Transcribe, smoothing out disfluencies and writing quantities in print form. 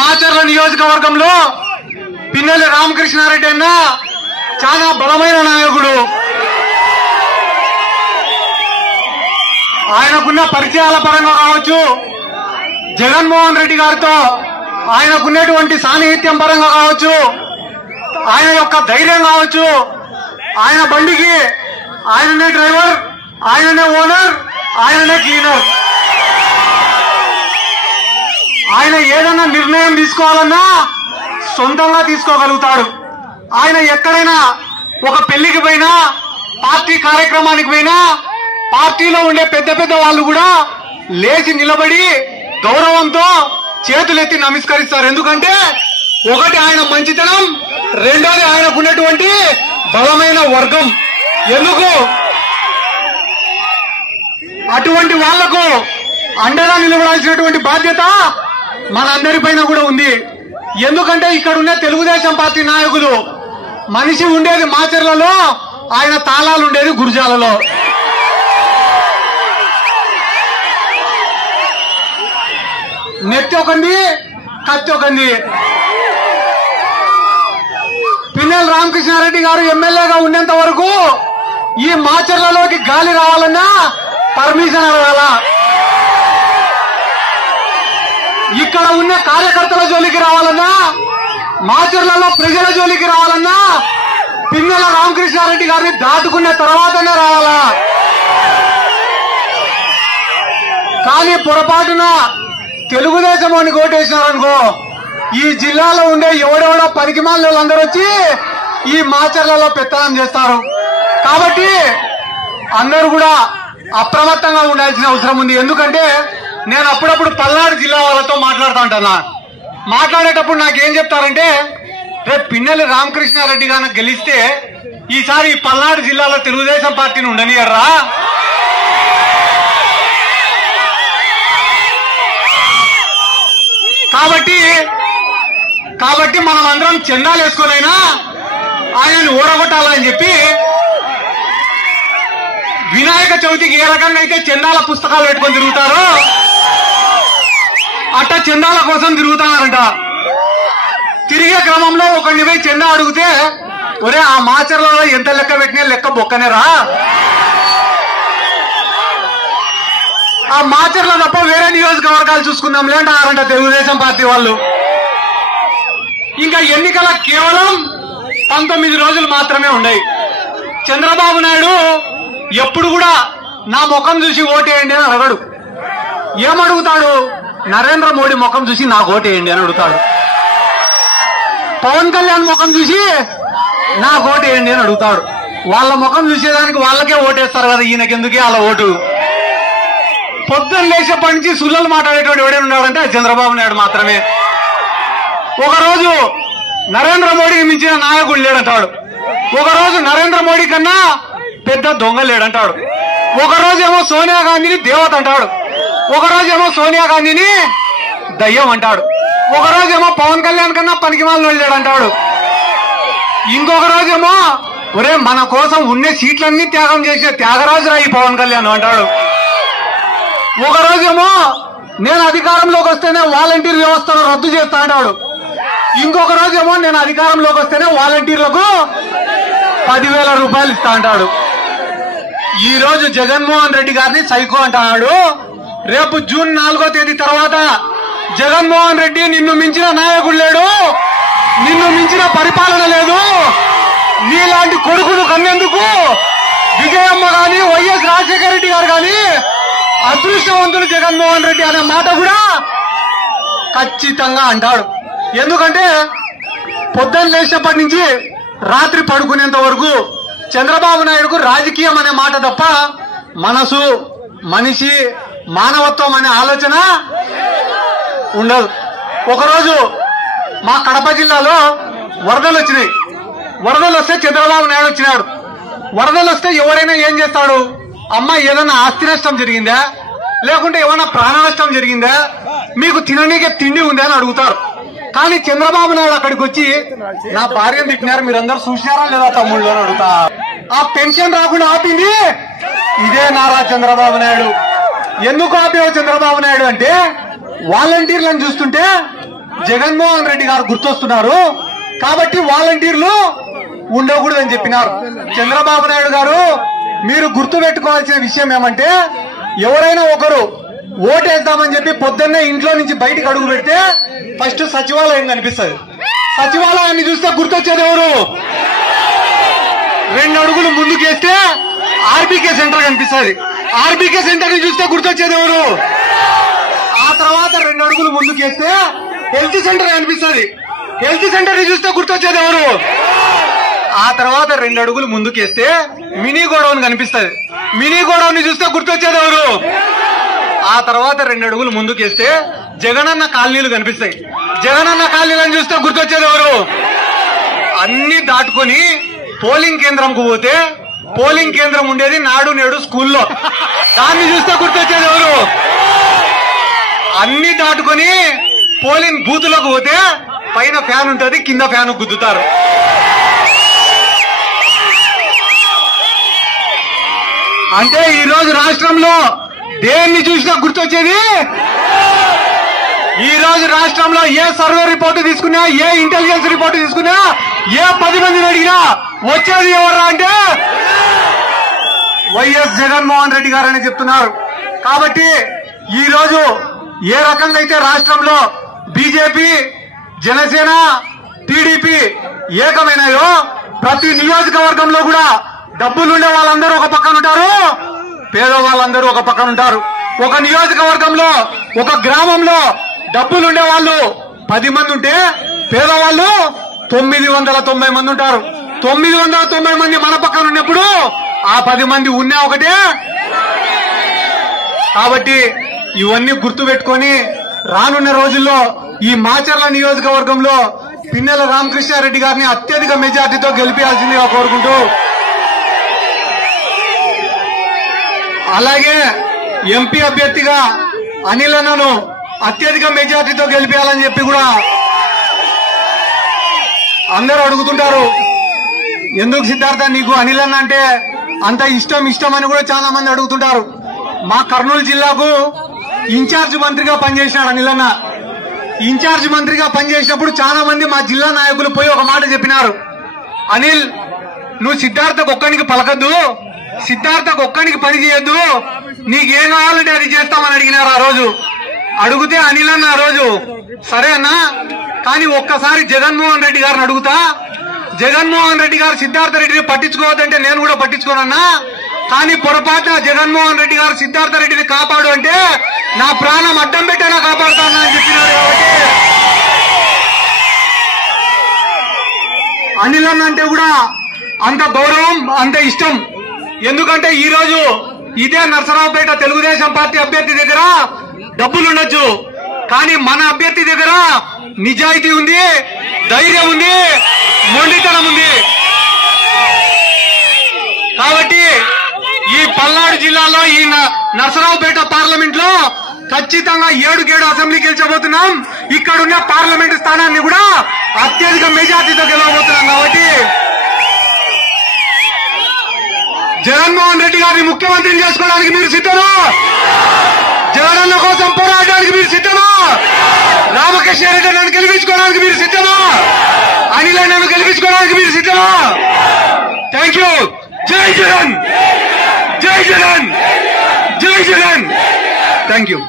మాచర్ల నియోజకవర్గంలో పిన్నెల్లి రామకృష్ణారెడ్డి అన్న చాలా బలమైన నాయకుడు. ఆయనకున్న పరిచయాల పరంగా కావచ్చు, జగన్మోహన్ రెడ్డి గారితో ఆయనకున్నటువంటి సాన్నిహిత్యం పరంగా కావచ్చు, ఆయన యొక్క ధైర్యం కావచ్చు, ఆయన బండికి ఆయననే డ్రైవర్, ఆయననే ఓనర్, ఆయననే క్లీనర్. ఆయన ఏదైనా నిర్ణయం తీసుకోవాలన్నా సొంతంగా తీసుకోగలుగుతాడు. ఆయన ఎక్కడైనా ఒక పెళ్లికి పోయినా, పార్టీ కార్యక్రమానికి పోయినా, పార్టీలో ఉండే పెద్ద పెద్ద వాళ్ళు కూడా లేచి నిలబడి గౌరవంతో చేతులెత్తి నమస్కరిస్తారు. ఎందుకంటే ఒకటి ఆయన మంచితనం, రెండోది ఆయనకున్నటువంటి బలమైన వర్గం. ఎందుకు అటువంటి వాళ్లకు అండగా నిలబడాల్సినటువంటి బాధ్యత మనందరిపైన కూడా ఉంది. ఎందుకంటే ఇక్కడ ఉన్న తెలుగుదేశం పార్టీ నాయకులు, మనిషి ఉండేది మాచర్లలో, ఆయన తాళాలు ఉండేది గురజాలలో. నెత్తి ఒకంది, కత్తి ఒకంది. పిన్నెల్లి రామకృష్ణారెడ్డి గారు ఎమ్మెల్యేగా ఉండేంత వరకు ఈ మాచర్లలోకి గాలి రావాలన్నా పర్మిషన్ అడగాల. ఇక్కడ ఉన్న కార్యకర్తల జోలికి రావాలన్నా, మాచర్లలో ప్రజల జోలికి రావాలన్నా పిన్నెల్లి రామకృష్ణారెడ్డి గారిని దాటుకున్న తర్వాతనే రావాలా. కానీ పొరపాటున తెలుగుదేశం అని ఓటేసినారనుకో, ఈ జిల్లాలో ఉండే ఎవడెవడో పరికిమాల వాళ్ళందరూ వచ్చి ఈ మాచర్లలో పెత్తనం చేస్తారు. కాబట్టి అందరూ కూడా అప్రమత్తంగా ఉండాల్సిన అవసరం ఉంది. ఎందుకంటే నేను అప్పుడప్పుడు పల్నాడు జిల్లా వాళ్ళతో మాట్లాడుతూ ఉంటాను. మాట్లాడేటప్పుడు నాకేం చెప్తారంటే, రేపు పిన్నెల్లి రామకృష్ణారెడ్డి గారిని గెలిస్తే ఈసారి ఈ పల్నాడు జిల్లాలో తెలుగుదేశం పార్టీని ఉండనియర్రా, కాబట్టి మనం అందరం చందాలు వేసుకునైనా ఆయనను ఓడగొట్టాలని చెప్పి వినాయక చవితికి ఏ రకంగా అయితే చందాల పుస్తకాలు పెట్టుకొని తిరుగుతారో అట్ట చందాల కోసం తిరుగుతున్నారంట. తిరిగే క్రమంలో ఒకరిని పోయి చందా అడిగితే, ఒరే ఆ మాచర్లలో ఎంత లెక్క పెట్టినా లెక్క బొక్కనేరా, ఆ మాచర్ల తప్ప వేరే నియోజకవర్గాలు చూసుకుందాంలే అంటారంట తెలుగుదేశం పార్టీ వాళ్ళు. ఇంకా ఎన్నికల కేవలం 19 రోజులు మాత్రమే ఉన్నాయి. చంద్రబాబు నాయుడు ఎప్పుడు కూడా నా ముఖం చూసి ఓటేయండి అని అడగడు. ఏమడుగుతాడు? నరేంద్ర మోడీ ముఖం చూసి నాకు ఓటేయండి అని అడుగుతాడు. పవన్ కళ్యాణ్ ముఖం చూసి నాకు ఓటేయండి అని అడుగుతాడు. వాళ్ళ ముఖం చూసేదానికి వాళ్ళకే ఓటేస్తారు కదా, ఈయనకెందుకే అలా ఓటు. పొద్దున్న లేచేప్పటి నుంచి సుల్లలు మాట్లాడేటువంటి ఎవడైనా ఉన్నాడంటే చంద్రబాబు నాయుడు మాత్రమే. ఒకరోజు నరేంద్ర మోడీని మించిన నాయకుడు లేడంటాడు, ఒకరోజు నరేంద్ర మోడీ కన్నా పెద్ద దొంగ లేడంటాడు, ఒకరోజేమో సోనియా గాంధీని దేవత అంటాడు, ఒకరోజేమో సోనియా గాంధీని దయ్యం అంటాడు, ఒకరోజేమో పవన్ కళ్యాణ్ కన్నా పనికిమాలిన లేడంటాడు, ఇంకొక రోజేమో ఒరే మన కోసం ఉండే సీట్లన్నీ త్యాగం చేసే త్యాగరాజురా ఈ పవన్ కళ్యాణ్ అంటాడు, ఒక రోజేమో నేను అధికారంలోకి వస్తేనే వాలంటీర్ వ్యవస్థను రద్దు చేస్తా అంటాడు, ఇంకొక రోజేమో నేను అధికారంలోకి వస్తేనే వాలంటీర్లకు 10,000 రూపాయలు ఇస్తా అంటాడు. ఈ రోజు జగన్మోహన్ రెడ్డి గారిని సైకో అంటున్నాడు. రేపు జూన్ 4వ తేదీ తర్వాత జగన్మోహన్ రెడ్డి నిన్ను మించిన నాయకుడు లేడు, నిన్ను మించిన పరిపాలన లేదు, నీలాంటి కొడుకును కన్నేందుకు విజయమ్మ గాని వైఎస్ రాజశేఖర రెడ్డి గారు గాని అదృష్టవంతుడు జగన్మోహన్ రెడ్డి అనే మాట కూడా ఖచ్చితంగా అంటాడు. ఎందుకంటే పొద్దున్న లేచినప్పటి నుంచి రాత్రి పడుకునేంత వరకు చంద్రబాబు నాయుడుకు రాజకీయం అనే మాట తప్ప మనసు, మనిషి, మానవత్వం అనే ఆలోచన ఉండదు. ఒకరోజు మా కడప జిల్లాలో వరదలు వచ్చినాయి. వరదలు వస్తే చంద్రబాబు నాయుడు వచ్చినాడు. వరదలు వస్తే ఎవరైనా ఏం చేస్తాడు? అమ్మ ఏదైనా ఆస్తి నష్టం జరిగిందా, లేకుంటే ఏమైనా ప్రాణ నష్టం జరిగిందా, మీకు తిననీకే తిండి ఉందా అని అడుగుతారు. కానీ చంద్రబాబు నాయుడు అక్కడికి వచ్చి నా భార్యను తిట్టినారు, మీరందరూ చూసినారా లేదా తమ్ముళ్ళు అని అడుగుతా. ఆ పెన్షన్ రాకుండా ఆపింది ఇదే నారా చంద్రబాబు నాయుడు. ఎందుకు ఆపేవు చంద్రబాబు నాయుడు అంటే, వాలంటీర్లను చూస్తుంటే జగన్మోహన్ రెడ్డి గారు గుర్తొస్తున్నారు కాబట్టి వాలంటీర్లు ఉండకూడదని చెప్పినారు. చంద్రబాబు నాయుడు గారు మీరు గుర్తు పెట్టుకోవాల్సిన విషయం ఏమంటే ఎవరైనా ఒకరు ఓటేద్దామని చెప్పి పొద్దున్నే ఇంట్లో నుంచి బయటికి అడుగు పెడితే ఫస్ట్ సచివాలయం కనిపిస్తుంది. సచివాలయాన్ని చూస్తే గుర్తొచ్చేది ఎవరు? 2 అడుగులు ముందుకేస్తే ఆర్బీకే సెంటర్ కనిపిస్తుంది. ఆర్బీకే సెంటర్ ని చూస్తే గుర్తొచ్చేది ఎవరు? ఆ తర్వాత 2 అడుగులు ముందుకేస్తే హెల్త్ సెంటర్ కనిపిస్తుంది. హెల్త్ సెంటర్ ని చూస్తే గుర్తొచ్చేది ఎవరు? ఆ తర్వాత 2 అడుగులు ముందుకేస్తే మినీ గోడౌన్ కనిపిస్తుంది. మినీ గోడౌన్ ని చూస్తే గుర్తొచ్చేది ఎవరు? ఆ తర్వాత 2 అడుగులు ముందుకేస్తే జగనన్న కాలనీలు కనిపిస్తాయి. జగనన్న కాలనీలను చూస్తే గుర్తొచ్చేది ఎవరు? అన్ని దాటుకొని పోలింగ్ కేంద్రంకు పోతే పోలింగ్ కేంద్రం ఉండేది నాడు నేడు స్కూల్లో. దాన్ని చూస్తే గుర్తొచ్చేది ఎవరు? అన్ని దాటుకొని పోలింగ్ బూతులకు పోతే పైన ఫ్యాన్ ఉంటుంది, కింద ఫ్యాన్ గుద్దుతారు. అంటే ఈ రోజు రాష్ట్రంలో దేన్ని చూసినా గుర్తొచ్చేది, ఈ రోజు రాష్ట్రంలో ఏ సర్వే రిపోర్టు తీసుకున్నా, ఏ ఇంటెలిజెన్స్ రిపోర్టు తీసుకున్నా, ఏ 10 మందిని అడిగినా వచ్చేది ఎవరా అంటే వైఎస్ జగన్మోహన్ రెడ్డి గారని చెప్తున్నారు. కాబట్టి ఈ రోజు ఏ రకంగా అయితే రాష్ట్రంలో బీజేపీ, జనసేన, టీడీపీ ఏకమైనాయో ప్రతి నియోజకవర్గంలో కూడా డబ్బులుండే వాళ్ళందరూ ఒక పక్కన ఉంటారు, పేదవాళ్ళందరూ ఒక పక్కన ఉంటారు. ఒక నియోజకవర్గంలో ఒక గ్రామంలో డబ్బులుండే వాళ్ళు 10 మంది ఉంటే పేదవాళ్ళు 990 మంది ఉంటారు. 990 మంది మన పక్కన ఉన్నప్పుడు ఆ 10 మంది ఉన్నా ఒకటే. కాబట్టి ఇవన్నీ గుర్తు పెట్టుకొని రానున్న రోజుల్లో ఈ మాచర్ల నియోజకవర్గంలో పిన్నెల రామకృష్ణారెడ్డి గారిని అత్యధిక మెజార్టీతో గెలిపించాల్సిందిగా కోరుకుంటూ, అలాగే ఎంపీ అభ్యర్థిగా అనిల్ అన్నను అత్యధిక మెజార్టీతో గెలిపించాలని చెప్పి కూడా అందరూ అడుగుతుంటారు. ఎందుకు సిద్ధార్థ నీకు అనిల్ అన్న అంటే అంత ఇష్టం అని కూడా చాలా మంది అడుగుతుంటారు. మా కర్నూలు జిల్లాకు ఇన్ఛార్జ్ మంత్రిగా పనిచేసినాడు అనిల్ అన్న. ఇన్ఛార్జ్ మంత్రిగా పనిచేసినప్పుడు చాలా మంది మా జిల్లా నాయకులు పోయి ఒక మాట చెప్పినారు, అనిల్ నువ్వు సిద్ధార్థకు ఒక్కనికి పలకద్దు, సిద్ధార్థకు ఒక్కనికి పని చేయొద్దు, నీకేం కావాలంటే అది చేస్తామని అడిగినారు. ఆ రోజు అడిగితే అనిల్ అన్న ఆ రోజు సరే అన్నా, కానీ ఒక్కసారి జగన్మోహన్ రెడ్డి గారిని అడుగుతా, జగన్మోహన్ రెడ్డి గారు సిద్ధార్థ రెడ్డిని పట్టించుకోవద్దంటే నేను కూడా పట్టించుకోనన్నా, కానీ పొరపాటున జగన్మోహన్ రెడ్డి గారు సిద్ధార్థ రెడ్డిని కాపాడు అంటే నా ప్రాణం అడ్డం పెట్టైనా కాపాడుతానని చెప్పినారు. కాబట్టి అనిల్ అన్న అంటే కూడా అంత గౌరవం, అంత ఇష్టం. ఎందుకంటే ఈ రోజు ఇదే నర్సరావుపేట తెలుగుదేశం పార్టీ అభ్యర్థి దగ్గర డబ్బులుండొచ్చు, కానీ మన అభ్యర్థి దగ్గర నిజాయితీ ఉంది, ధైర్యం ఉంది, మొండితనం ఉంది. కాబట్టి ఈ పల్నాడు జిల్లాలో ఈ నర్సరావుపేట పార్లమెంట్ లో ఖచ్చితంగా 7 అసెంబ్లీ గెలిచబోతున్నాం. ఇక్కడున్న పార్లమెంటు స్థానాన్ని కూడా అత్యధిక మెజార్టీతో గెలవబోతున్నాం. కాబట్టి జగన్మోహన్ రెడ్డి గారిని ముఖ్యమంత్రిని చేసుకోవడానికి మీరు సిద్ధమా? జగనన్న కోసం పోరాడడానికి మీరు సిద్ధమా? రామకృష్ణారెడ్డి నన్ను గెలిపించుకోవడానికి మీరు సిద్ధమా? అనిల్ నన్ను గెలిపించుకోవడానికి మీరు సిద్ధమా? Thank you. జై జగన్, జై జగన్, జై జగన్. Thank you.